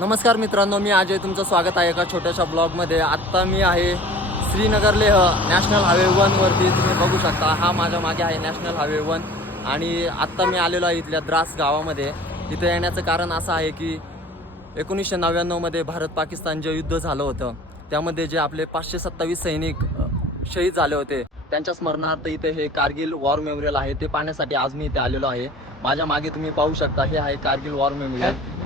नमस्कार मित्रांनो, मी अजय तुमचं स्वागत आहे एका छोट्याशा ब्लॉगमध्ये। आत्ता मी आहे श्रीनगर लेह नॅशनल हायवे 1 वरती। तुम्ही बघू शकता, हा माझ्या मागे आहे नॅशनल हायवे 1। आणि आत्ता मी आलेलो आहे इथल्या द्रास गावामध्ये। इथे येण्याचं कारण असं आहे की 1999 मध्ये भारत पाकिस्तान जे युद्ध झालं होतं त्यामध्ये जे आपले 527 सैनिक शहीद झाले होते, त्यांच्या स्मरणार्थ इथे हे कारगिल वॉर मेमोरियल आहे। ते पाहण्यासाठी आज मी इथे आलेलो आहे। माझ्या मागे तुम्ही पाहू शकता, हे आहे कारगिल वॉर मेमोरियल।